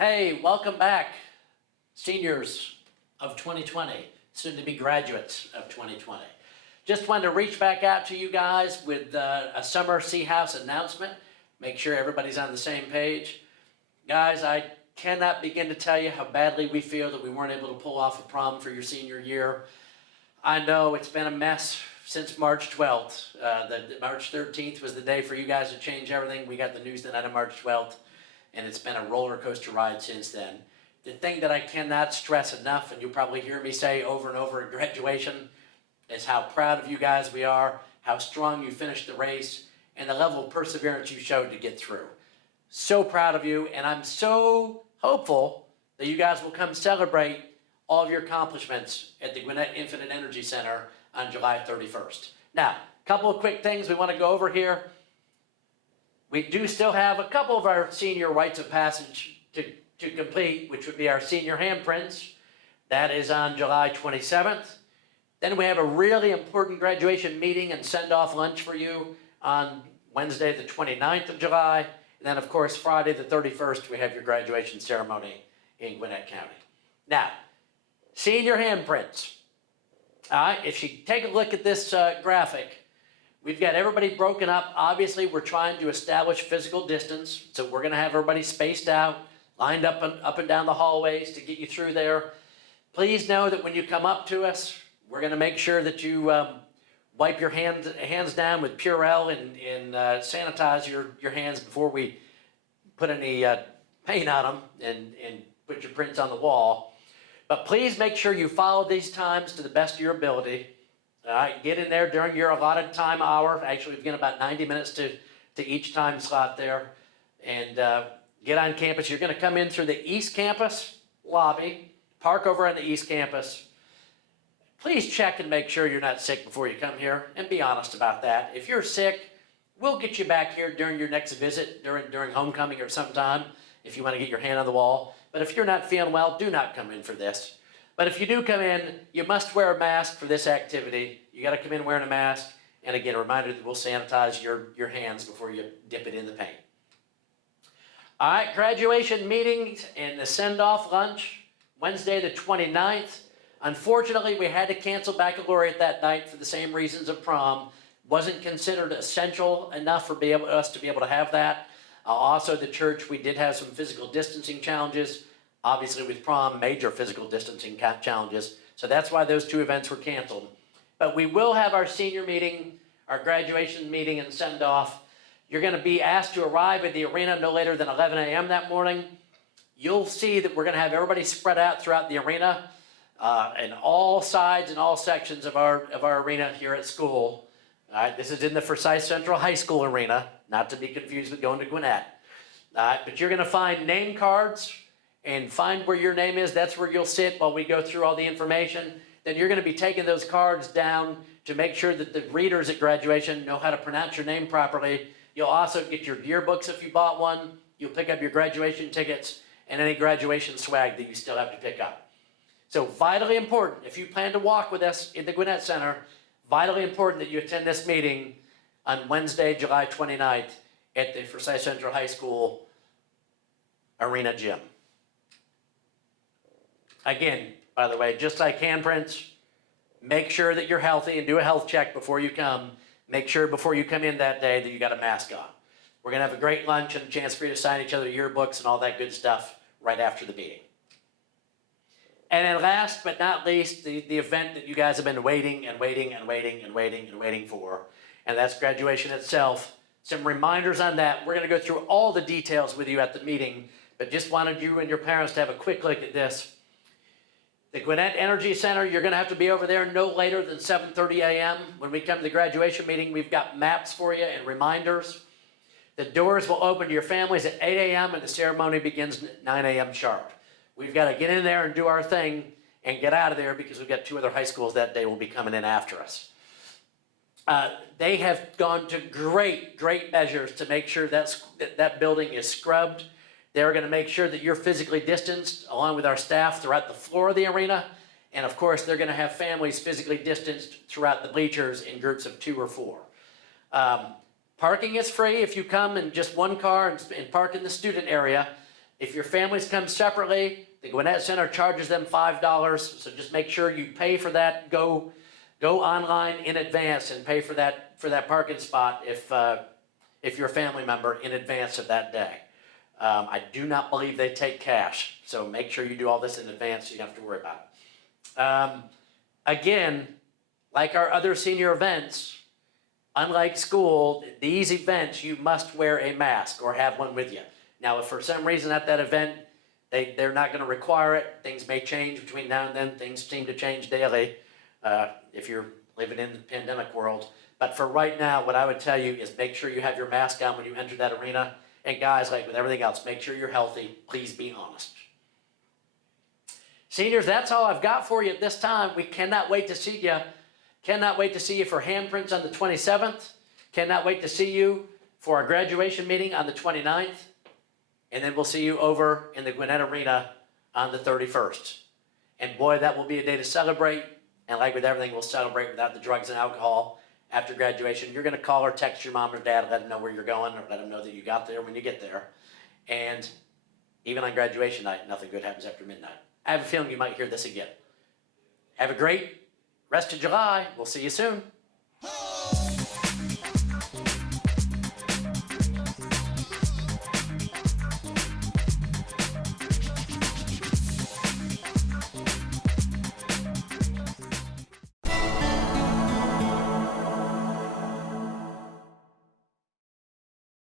Hey, welcome back, seniors of 2020, soon to be graduates of 2020. Just wanted to reach back out to you guys with a summer Sea House announcement. Make sure everybody's on the same page. Guys, I cannot begin to tell you how badly we feel that we weren't able to pull off a prom for your senior year. I know it's been a mess since March 12th. March 13th was the day for you guys to change everything. We got the news the night of March 12th. And it's been a roller coaster ride since then. The thing that I cannot stress enough, and you'll probably hear me say over and over at graduation, is how proud of you guys we are, how strong you finished the race, and the level of perseverance you showed to get through. So proud of you, and I'm so hopeful that you guys will come celebrate all of your accomplishments at the Gwinnett Infinite Energy Center on July 31st. Now, a couple of quick things we want to go over here. We do still have a couple of our senior rites of passage to complete, which would be our senior handprints. That is on July 27th. Then we have a really important graduation meeting and send-off lunch for you on Wednesday, the 29th of July. And then, of course, Friday, the 31st, we have your graduation ceremony in Gwinnett County. Now, senior handprints. All right, if you take a look at this graphic, we've got everybody broken up. Obviously, we're trying to establish physical distance, so we're going to have everybody spaced out, lined up and down the hallways to get you through there. Please know that when you come up to us, we're going to make sure that you wipe your hands down with Purell and sanitize your hands before we put any paint on them and put your prints on the wall. But please make sure you follow these times to the best of your ability. All right, get in there during your allotted time hour. Actually, we've got about 90 minutes to each time slot there. And get on campus. You're going to come in through the East Campus lobby, park over on the East Campus. Please check and make sure you're not sick before you come here, and be honest about that. If you're sick, we'll get you back here during your next visit, during homecoming or sometime, if you want to get your hand on the wall. But if you're not feeling well, do not come in for this. But if you do come in, you must wear a mask for this activity. You got to come in wearing a mask. And again, a reminder that we'll sanitize your hands before you dip it in the paint. All right, graduation meetings and the send-off lunch, Wednesday the 29th. Unfortunately, we had to cancel baccalaureate that night for the same reasons of prom. Wasn't considered essential enough for us to be able to have that. Also, the church, we did have some physical distancing challenges. Obviously, with prom, major physical distancing challenges. So that's why those two events were canceled. But we will have our senior meeting, our graduation meeting and send-off. You're going to be asked to arrive at the arena no later than 11 a.m. that morning. You'll see that we're going to have everybody spread out throughout the arena in all sides and all sections of our arena here at school. All right, this is in the Forsyth Central High School arena, not to be confused with going to Gwinnett. All right, but you're going to find name cards and find where your name is. That's where you'll sit while we go through all the information. Then you're going to be taking those cards down to make sure that the readers at graduation know how to pronounce your name properly. You'll also get your yearbooks if you bought one. You'll pick up your graduation tickets and any graduation swag that you still have to pick up. So vitally important, if you plan to walk with us in the Gwinnett Center, vitally important that you attend this meeting on Wednesday, July 29th at the Forsyth Central High School Arena Gym. Again, by the way, just like handprints, make sure that you're healthy and do a health check before you come. Make sure before you come in that day that you got a mask on. We're going to have a great lunch and a chance for you to sign each other yearbooks and all that good stuff right after the meeting. And then last but not least, the event that you guys have been waiting for, and that's graduation itself. Some reminders on that. We're going to go through all the details with you at the meeting, but just wanted you and your parents to have a quick look at this. The Gwinnett Energy Center, you're going to have to be over there no later than 7:30 a.m. When we come to the graduation meeting, we've got maps for you and reminders. The doors will open to your families at 8 a.m. and the ceremony begins at 9 a.m. sharp. We've got to get in there and do our thing and get out of there because we've got two other high schools that day will be coming in after us. They have gone to great measures to make sure that building is scrubbed. They're going to make sure that you're physically distanced along with our staff throughout the floor of the arena. And of course, they're going to have families physically distanced throughout the bleachers in groups of 2 or 4. Parking is free if you come in just one car and park in the student area. If your families come separately, the Gwinnett Center charges them $5. So just make sure you pay for that. Go online in advance and pay for that parking spot if you're a family member in advance of that day. I do not believe they take cash, so make sure you do all this in advance so you don't have to worry about it. Again, like our other senior events, unlike school, these events you must wear a mask or have one with you. Now, if for some reason at that event they're not going to require it, things may change between now and then. Things seem to change daily if you're living in the pandemic world. But for right now, what I would tell you is make sure you have your mask on when you enter that arena. And guys, like with everything else, make sure you're healthy. Please be honest. Seniors, that's all I've got for you at this time. We cannot wait to see you. Cannot wait to see you for Handprints on the 27th. Cannot wait to see you for our graduation meeting on the 29th. And then we'll see you over in the Gwinnett Arena on the 31st. And boy, that will be a day to celebrate. And like with everything, we'll celebrate without the drugs and alcohol after graduation. You're going to call or text your mom or dad, let them know where you're going, or let them know that you got there when you get there. And even on graduation night, nothing good happens after midnight. I have a feeling you might hear this again. Have a great rest of July. We'll see you soon.